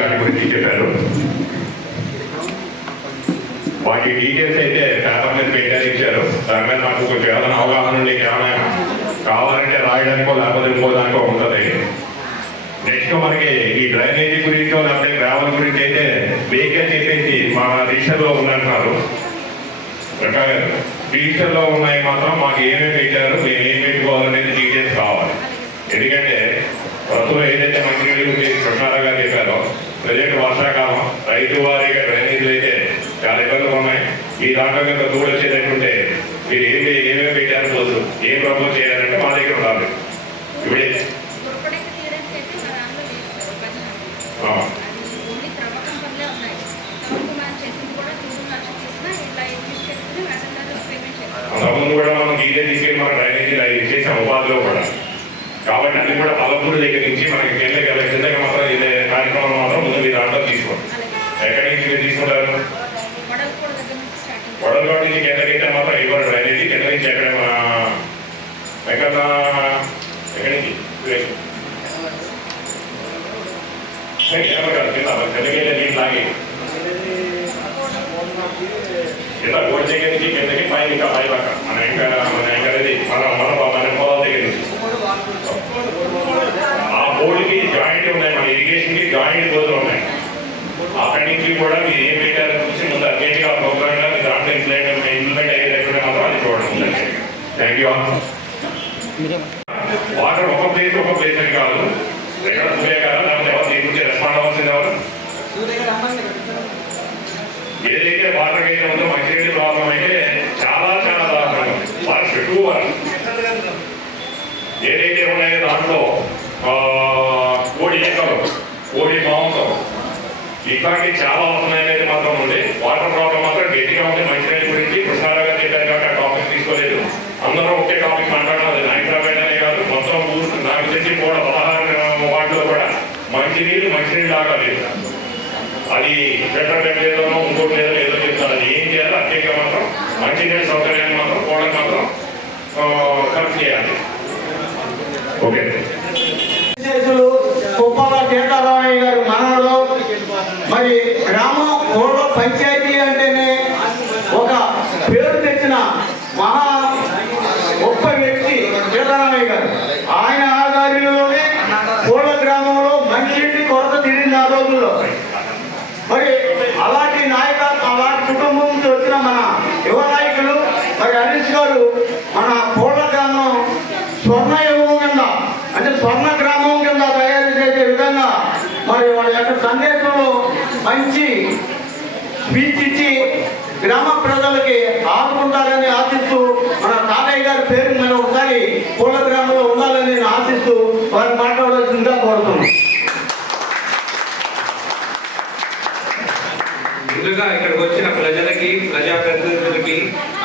గారి గురించి చెప్పారు. వాటి డీటెయిల్స్ అయితే పేపర్ మీద పెట్టారు, ఇచ్చారు. దాని మీద నాకు కొంచెం ఏదైనా అవగాహన ఉండి ఏమైనా కావాలంటే రాయడానికో లేకపోతే ఇంకోదానికో ఉంటుంది. నెక్స్ట్ మనకి ఈ డ్రైనేజీ గురించో లేకపోతే గ్రావెల్ గురించి అయితే వెహికల్ చెప్పేసి మా రిజిస్టర్లో ఉందంటున్నారు. రిజిస్టర్లో ఉన్నాయి మాత్రం మాకు ఏమేమి పెట్టారు, మేము ఏం పెట్టుకోవాలనేది డీటెయిల్స్ కావాలి. ఎందుకంటే ప్రస్తుతం ఏదైతే మంత్రి కృష్ణారావు గారు చెప్పారో ప్రజెంట్ వర్షాకాలం రైతు వారీగా డ్రైనేజీలు అయితే చాలా ఇబ్బందులు ఉన్నాయి. ఈ దాంట్లో కనుక దూరం వచ్చేటట్టుంటే మీరు ఏమేమి పెట్టారు, రోజు ఏం ప్రపోజ్ చేయాలంటే మా దగ్గర ఉండాలి. ఇప్పుడే అంతకుముందు కూడా మనం గీతే తీసుకెళ్ళి మన డ్రైనేజీలు అవి చేసాం ఉపాధిలో కూడా. కాబట్టి అన్ని కూడా పలపూరు దగ్గర నుంచి మనకి కిందకి మాత్రం ఇదే కార్యక్రమం మాత్రం ముందు మీరు దాంట్లో తీసుకోండి. ఎక్కడి నుంచి మీరు తీసుకుంటారు? వడలకోట నుంచి కిందకైతే మాత్రం ఇవ్వరు డ్రైనేజీ. కింద నుంచి ఎక్కడ ఎక్కడి నుంచి కిందకైతే నీళ్ళు లాగి కింద గోడ దగ్గర నుంచి కిందకి పైన ఇంకా పై పక్క మన ఎంకరేది మన పొలాల దగ్గర నుంచి ఆ బోర్డుకి జాయింట్ ఉన్నాయి, మన ఇరిగేషన్కి జాయింట్ బోర్డులు ఉన్నాయి. అక్కడి నుంచి కూడా మీరు ఏం పెట్టారో చూసి ముందు అర్జెంట్గా ప్రోగ్రామ్గా మీరు దాంట్లో ఇంప్లిమెంట్ అయ్యేటట్టుగా మాత్రం అది చూడండి ఉందండి. Thank you. వాటర్ ఒక ప్లేస్ అని కాదు, ఎక్కడ సూర్య గారు లేకపోతే ఎవరు దీని గురించి రెస్పాండ్ అవ్వాల్సింది ఎవరు? ఏదైతే వాటర్ అయితే ఉందో మంచినీటి ప్రాబ్లం అయితే చాలా చాలా దారుణంగా ఉంది. వర్ష టూ వర్ష ఏదైతే ఉన్నాయో దాంట్లో కోడి ఎక్కలు, కోడి మాంసం ఇట్లాంటివి చాలా వస్తున్నాయనేది మాత్రం ఉంది. వాటర్ ప్రాబ్లం మాత్రం గట్టిగా ఉంది. మంచినీటి గురించి కృష్ణారావు గారు చెప్పారు కాబట్టి ఆ టాపిక్ తీసుకోలేదు. అందరూ ఒకే టాపిక్ మాట్లాడాలి. నాయకురాబేనే కాదు, మొత్తం ఊరు నాకు తెలిసి కూడా 16 వార్డులో కూడా మంచినీళ్ళు లాగా లేదు. అది ఫిల్టర్ టైప్ లేదనో ఇంకోటి లేదో ఏదో చెప్తారు. అది ఏం చేయాలి, అత్యంగా మాత్రం మంచినీటి సౌకర్యాన్ని మాత్రం కోళ్ళకి మాత్రం ఖర్చు చేయాలి. ఓకే. కుప్పల సీతారామయ్య గారు మనలో మరి గ్రామం కోళ్ళ పంచాయతీ అంటేనే ఒక పేరు తెచ్చిన మహా గొప్ప వ్యక్తి సీతారామయ్య గారు. ఆయన ఆధ్వర్యంలోనే కోళ్ళ గ్రామంలో మంచినీటి కొరత తీరింది ఆ రోజుల్లో. మరి అలాంటి అలాంటి కుటుంబం నుంచి వచ్చిన మన యువ నాయకులు మరి హరీష్ గారు మన కోళ్ళ గ్రామం స్వర్ణ యుగం కింద అంటే స్వర్ణ గ్రామం కింద తయారు చేసే విధంగా మరి వాళ్ళ యొక్క సందేశంలో మంచి స్పీచ్ ఇచ్చి గ్రామ ప్రజలకి ఆదుకుంటారని ఆశిస్తూ మన తాతయ్య గారి పేరు మీద ఒకసారి కోళ్ళ గ్రామంలో ఉండాలని నేను ఆశిస్తూ వారిని మాట్లాడవలసిందిగా కోరుతున్నాను. ముందుగా ఇక్కడికి వచ్చిన ప్రజలకి, ప్రజాప్రతినిధులకి,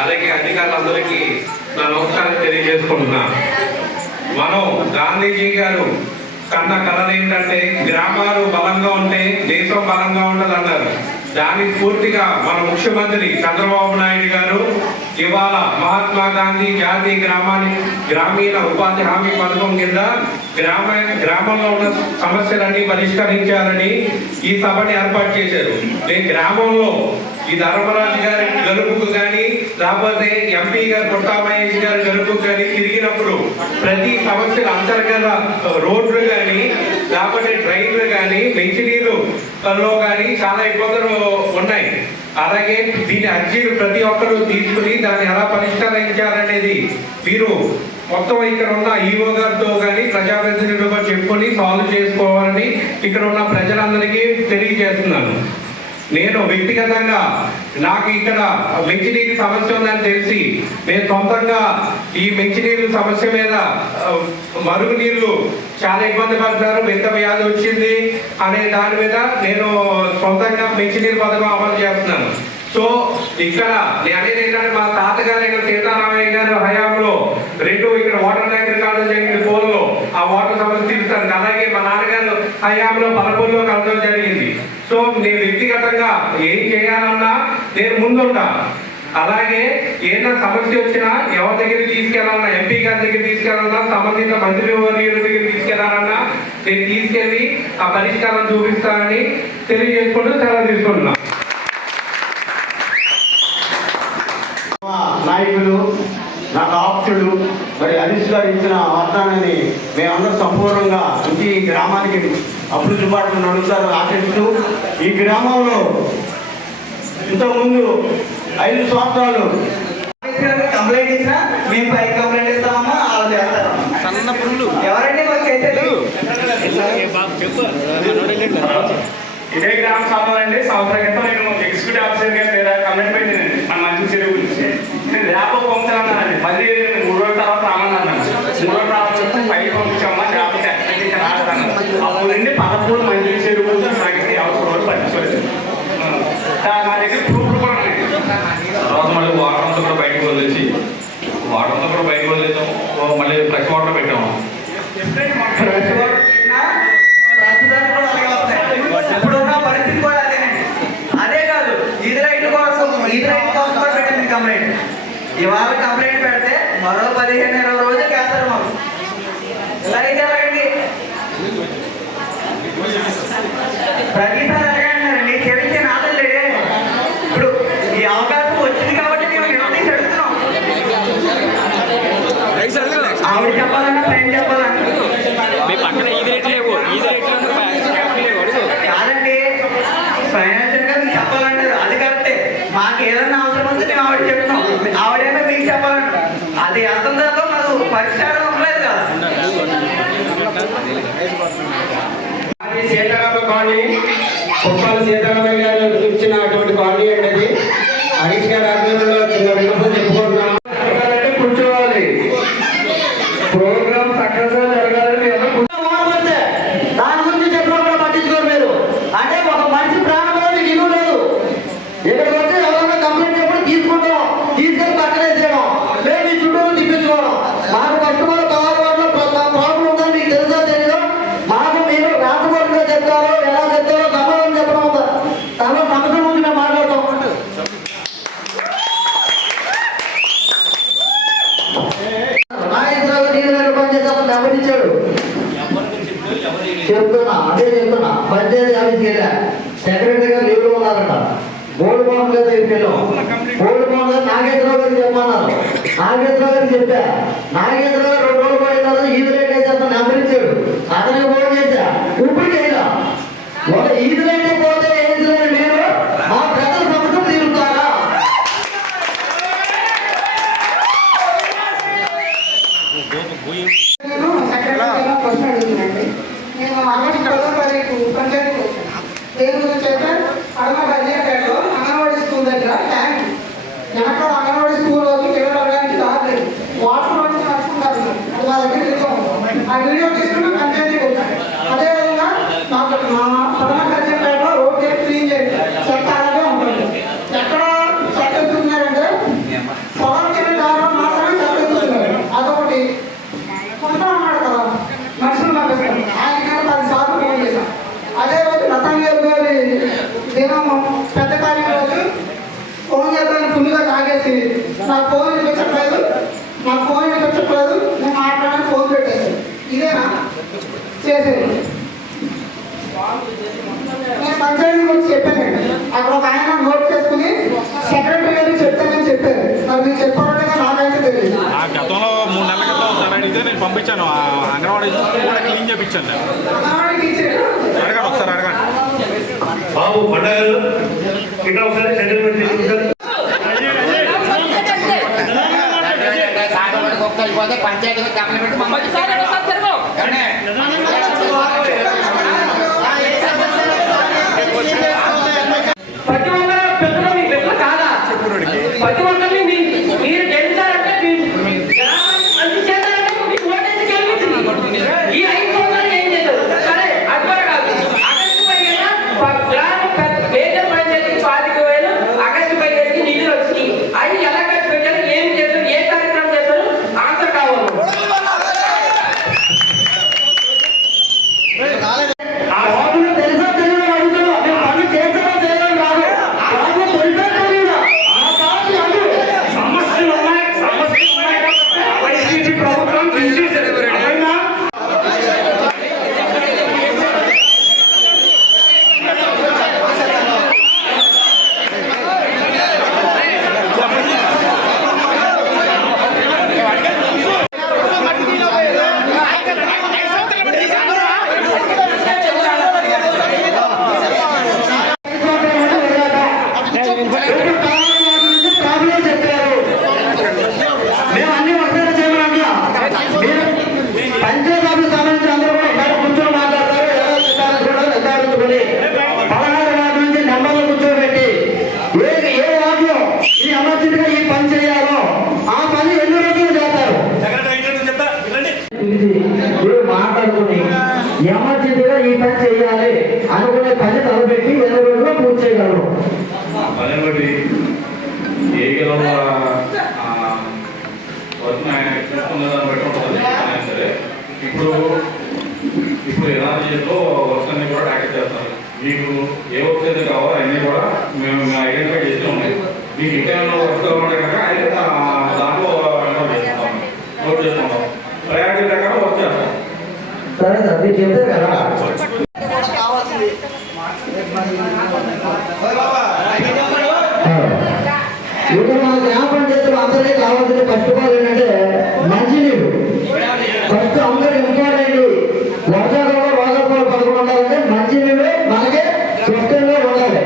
అలాగే అధికారులందరికీ నా నమస్కారం తెలియజేసుకుంటున్నా. మనం గాంధీజీ గారు కన్న కళలు ఏంటంటే గ్రామాలు బలంగా ఉంటే దేశం బలంగా ఉండదు అన్నారు. దానికి పూర్తిగా మన ముఖ్యమంత్రి చంద్రబాబు నాయుడు గారు ఇవాళ మహాత్మా గాంధీ జాతీయ గ్రామీణ ఉపాధి హామీ పథకం కింద గ్రామంలో ఉన్న సమస్యలన్నీ పరిష్కరించాలని ఈ సభని ఏర్పాటు చేశారు. నేను గ్రామంలో ఈ ధర్మరాజు గారి గెలుపుకు కానీ లేకపోతే ఎంపీ గారు పుట్టా మహేష్ గారి గెలుపుకు కానీ తిరిగినప్పుడు ప్రతి సమస్యల అంతర్గత రోడ్లు కానీ లేకపోతే ట్రైన్లు కానీ మంచినీరులో కానీ చాలా ఇబ్బందులు ఉన్నాయి. అలాగే దీని అర్జీలు ప్రతి ఒక్కరూ తీసుకుని దాన్ని ఎలా పరిష్కరించాలనేది మీరు మొత్తం ఇక్కడ ఉన్న ఈఓ గారితో కానీ ప్రజాప్రతినిధులతో చెప్పుకొని సాల్వ్ చేసుకోవాలని ఇక్కడ ఉన్న ప్రజలందరికీ తెలియజేస్తున్నాను. నేను వ్యక్తిగతంగా నాకు ఇక్కడ మంచినీటి సమస్య ఉందని తెలిసి నేను సొంతంగా ఈ మంచినీరు సమస్య మీద మరుగునీళ్ళు చాలా ఇబ్బంది పడతారు, వింత వ్యాధి వచ్చింది అనే దాని మీద నేను సొంతంగా మంచినీరు పథకం అమలు చేస్తున్నాను. సో ఇక్కడ నేను అనేది ఏంటంటే మా తాతగారు సీతారామయ్య గారు హయాంలో 2 ఇక్కడ వాటర్ ట్యాంకర్ కావడం జరిగింది పోల్లో, ఆ వాటర్ సమస్య తీరుతాను. అలాగే మా నాన్నగారు హయాంలో పలపూర్లో కలవడం జరిగింది. సో నేను వ్యక్తిగతంగా ఏం చేయాలన్నా నేను ముందుంటా. అలాగే ఏదైనా సమస్య వచ్చినా ఎవరి దగ్గరికి తీసుకెళ్లాలన్నా, ఎంపీ గారి దగ్గర తీసుకెళ్లాలన్నా, సంబంధిత మంత్రి వర్యుల దగ్గర తీసుకెళ్లాలన్నా నేను తీసుకెళ్లి ఆ పరిష్కారం చూపిస్తానని తెలియజేసుకుంటూ సెలవు తీసుకుంటున్నాను. నాయకులు, నాకు ఆప్తులు, మరి హరీష్ గారు ఇచ్చిన వాగ్దానాన్ని మేమందరూ సంపూర్ణంగా ఇంటి ఈ గ్రామానికి అభివృద్ధి బాటలు నడుపుతారు ఆశిస్తూ, ఈ గ్రామంలో ఇంతకుముందు 5 సంవత్సరాలు కంప్లైంట్ ఇచ్చినా మేము పై కంప్లైంట్ ఇస్తామమ్మా, అలా చేస్తారు. ఎవరండి మాకు చేసేది? ఇదే గ్రామ సభలో అండి సంవత్సరం క్రితం నేను ఎగ్జిక్యూటివ్ ఆఫీసర్ గారి మీద కంప్లైంట్ పెట్టిందండి మన మంచి చెరువు గురించి. నేను ల్యాప్లో పంపుతానన్నానండి, మళ్ళీ 3 రోజుల తర్వాత రామన్నాను. 3 రోజుల తర్వాత పైకి పంపించామా ల్యాప్ టెక్నిక్ రాస్తాను. అప్పుడు నుండి 13 మంది చెరువు గురించి నాకు అవసరం రోజు పట్టించుకోలేదు. మా దగ్గర ప్రూఫ్లు కూడా ఉన్నాయి. తర్వాత మళ్ళీ వాటర్ అంతా కూడా బయటకు వదిలేసి మళ్ళీ ఫ్రెష్ వాటర్ పెట్టాము. ఫ్రెష్ వాటర్ పెట్టినా ప్రస్తుతానికి కూడా అలాగే వస్తాయి. ఇప్పుడున్న పరిస్థితి కూడా అదేనండి. అదే కాదు, ఈది రైట్ కోసం కూడా పెట్టింది కంప్లైంట్. ఇవాళ కంప్లైంట్ పెడితే మరో 15-20 రోజులు చేస్తారు మాకు. ఇలా అయితే ఎలాగండి? ప్రతిసారి ఎలాగంటారండి? చెవించే నాదలు లేదే. ఇప్పుడు ఈ అవకాశం వచ్చింది కాబట్టి మేము నిలదీసి అడుగుతున్నాం. ఆవిడ చెప్పాలన్నా ఫ్రెండ్ చెప్పాలన్నా కాదండి, ఫైనాన్షియల్ గా మీకు చెప్పాలంటారు, అది కరెక్టే. మాకు ఏదన్నా అవసరం ఉంటే మేము ఆవిడ చెప్తాం, ఆవిడేమో మీకు చెప్పాలంటారు. అది అర్థం తప్ప మాకు పరిష్కారం ఉండలేదు కదా. సీతారామ కాలనీ, కుప్పాల సీతారామయ్య గారు ఇచ్చిన అటువంటి కాలనీ అండి అది. హరీష్ గారి ఆధ్వర్యంలో చిన్న విన్నపం చెప్పుకుంటున్నాం. కూర్చోవాలి, ప్రోగ్రామ్ సక్సెస్ జరగాలని దాని గురించి చెప్పడం కూడా పట్టించుకోరు మీరు. అంటే ఒక మనిషి ప్రాణంలో మీకు ఇల్లు లేదు, ఇక్కడికి వచ్చి ఎవరైనా కంప్లైంట్ చెప్పడం తీసుకుంటాం, తీసుకెళ్ళి పక్కనేసేయడం, మేము మీ చుట్టూ తిప్పించుకోవడం. మాకు కట్టుబడి కావాలంటే ప్రాబ్లం ఉందని మీకు తెలుసా తెలీదు? మాకు మీరు రాకపోతే చెప్తారో ఎలా చెప్తారో సమాధానం చెప్పడం తమ సమస్య ముందు మేము మాట్లాడతాం. నాగేశ్వరరావు నీళ్ళు పనిచేస్తామని గమనించాడు. చెప్తున్నా పంచాయతీ ఆఫీస్కి వెళ్ళా, సెక్రటరీ గారు లీవ్లో ఉన్నారట. బోర్డు మోహన్ గారు దగ్గరికి వెళ్ళాం. బోర్డు మోహన్ గారు నాగేశ్వరరావు గారికి చెప్పమన్నారు. నాగేశ్వరరావు గారికి చెప్పా. నాగేశ్వరరావు గారు 2 రోజులు పడిన తర్వాత ఈది రేట్ అయితే అతను నెంబరించాడు. అతనికి ఫోన్ చేశా, ఇప్పుడు చేయరా ఒక ఈది రేట్ పోతే ఏం చేయాలి? మీరు మా ప్రజల సమస్యలు తీరుతారా? నేను సెక్రటరీ క్వశ్చన్ అడుగుతున్నానండి. నేను ఆగస్టు 10వ తారీఖు పంచాయతీకి వచ్చాను. దేని గురించి అయితే అడమ బడ్జెట్లో అంగన్వాడీ స్కూల్ దగ్గర ట్యాంక్ వెనక అంగన్వాడీ స్కూల్ వచ్చి పిల్లలు అడగడానికి రాలేదు. వాటర్ వచ్చి నడుచుకుంటారు. అది మా దగ్గర తెచ్చాము. ఆ వీడియో తీసుకుని పంచాయతీకి వచ్చాను. అదేవిధంగా నాకు మా పడమ బడ్జెట్లో రోడ్ క్లీన్ చేయండి, చెత్త అలాగే ఉంటుంది. ఎక్కడ చెత్త ఎత్తుతున్నారంటే పొలానికి దారిలో మాత్రమే చెత్త ఎత్తుతున్నారు. అదొకటి కొంటా ఉన్నాడు కదా, మనుషులు పంపిస్తాను. ఆయన 10 సార్లు ఫోన్ చేశాను. అదే రోజు రతంగారు గారి దినం పెద్ద కార్యం రోజు ఫోన్ చేద్దామని ఫుల్గా తాగేసి నాకు ఫోన్ వినిపించట్లేదు, నేను మాట్లాడడానికి ఫోన్ పెట్టేసాను. ఇదేనా చేసేది? నేను పంచాయతీ గురించి చెప్పానండి. అక్కడ ఒక ఆయన నోట్ చేసుకుని సెక్రటరీ గారికి చెప్తానని చెప్పారు. మరి మీరు చెప్పాలంటే నాకైతే తెలియదు. గతంలో 3 నెలల క్రితం ఒకసారి అడిగితే నేను పంపించాను, అంగన్వాడీ కూడా క్లీన్ చేయించాను. అడగండి, ఒకసారి అడగండి. బాబు పండగలు ఇక్కడ ఒకసారి సెటిల్మెంట్ తీసుకుంటారు. పంచాయతీ కంప్లైంట్ ప్రతి ఒక్క పెద్దలు మీ పెద్దలు కాదా? ప్రతి ఒక్కరిని మీరు గెలిచారంటే మంచి చేస్తారంటే మీకు ఓటేసి గెలిపించింది. ఈ 5 సంవత్సరాలు ఏం చేశారు? సరే అది కూడా కాదు. ఆగస్టు 15 గ్రామ పేదల పంచాయతీకి 25,000 ఆగస్టు 15కి నిధులు వచ్చినాయి. అవి ఎలా ఖర్చు పెట్టారు, ఏం చేశారు, ఏ కార్యక్రమం చేశారు, ఆన్సర్ కావాలి. తలపెట్టి 20 రోజుల్లో పూర్తి చేయగలరు. పని బట్టి ఏ గెలవ వర్క్ ఆయన చూసుకున్న దాన్ని బట్టి ఉంటుంది ఆయన సరే. ఇప్పుడు ఎన్ఆర్జీలో వర్క్స్ అన్ని కూడా ట్యాకెట్ చేస్తారు. మీకు ఏ వర్క్స్ అయితే కావాలో అన్నీ కూడా మేము ఐడెంటిఫై చేస్తూ ఉన్నాయి. మీకు ఇంకా ఏమైనా వర్క్స్ కావాలంటే కనుక అయితే దాంట్లో నోట్ చేసుకుంటాం. ప్రయారిటీ ప్రకారం వర్క్ చేస్తాం. సరే సార్, మీరు చెప్పారు కదా. ఇక్కడ మన గ్రామ పంచాయతీలు అందరికీ కావాల్సిన ఫస్ట్ ఆఫ్ ఆల్ ఏంటంటే మంచినీరు. ఫస్ట్ అందరూ ఇంపార్టెంట్. వర్షాకాలంలో వాటర్ పథకం ఉండాలంటే మంచినీరు మనకి స్వచ్ఛంగా ఉండాలి.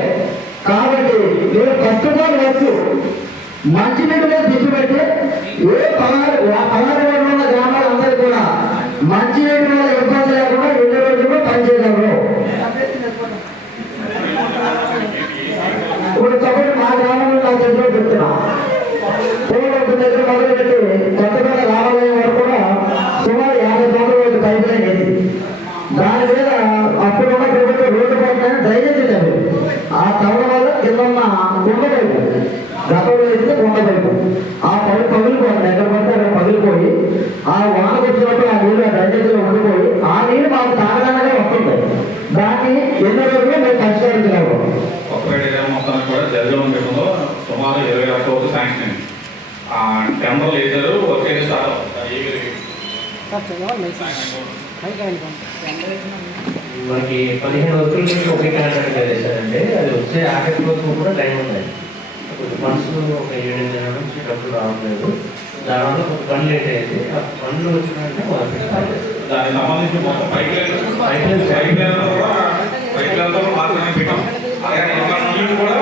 కాబట్టి మీరు ఫస్ట్ ఆఫ్ ఆల్ వచ్చు మంచినీరు మీద దృష్టి పెట్టి ఏ పదహారు ఉన్న గ్రామాలందరూ కూడా మంచినీటి వల్ల ఇబ్బంది లేకుండా 2 రోజుల్లో పనిచేయగలరు. ఇప్పుడు కాబట్టి మా గ్రామంలో నా దగ్గర చెప్తున్నా, పూర్వపు దగ్గర మొదలుపెట్టి కొత్తపేట రామాలయం వరకు కూడా సుమారు 50 సంవత్సరాల పైప్ లైన్ వేసి దాని మీద అప్పుడున్న ప్రభుత్వం రోడ్డు పక్కన డ్రైనేజీ లేదు. ఆ తవల వల్ల కింద ఉన్న కుండ పైపు గతంలో వేస్తే కుండ పైపు ఆ పైపు పగిలిపోయింది. ఎక్కడ పడితే అక్కడ పగిలిపోయి ఆ వాన వచ్చినప్పుడు ఆ నీళ్ళు ఆ డ్రైనేజీలో ఉండిపోయి ఆ నీళ్ళు మాకు తాగడానికే వస్తుంది. దాన్ని ఎన్నో రోజులు మేము పరిష్కరించగలము. కొత్తపేట గ్రామం మొత్తానికి కూడా జల్జలం పెట్టడంలో సుమారు 20 లక్షల వరకు శాంక్షన్ అయింది. టెండర్లు వేసారు, వర్క్ అయితే స్టార్ట్ అవుతుంది. మనకి 15 వర్కుల నుంచి ఒకే కాంట్రాక్ట్ చేశారంటే అది వచ్చే ఆఖరి కోసం కూడా టైం ఉంది. కొంచెం మనసు ఒక 7 నెలల నుంచి డబ్బులు రావట్లేదు. దానివల్ల ఒక పని లేట్ అయింది. ఆ పనులు వచ్చినాయంటే దానికి సంబంధించి మొత్తం పైప్ లైన్ మాత్రమే పెట్టాం. అలాగే కూడా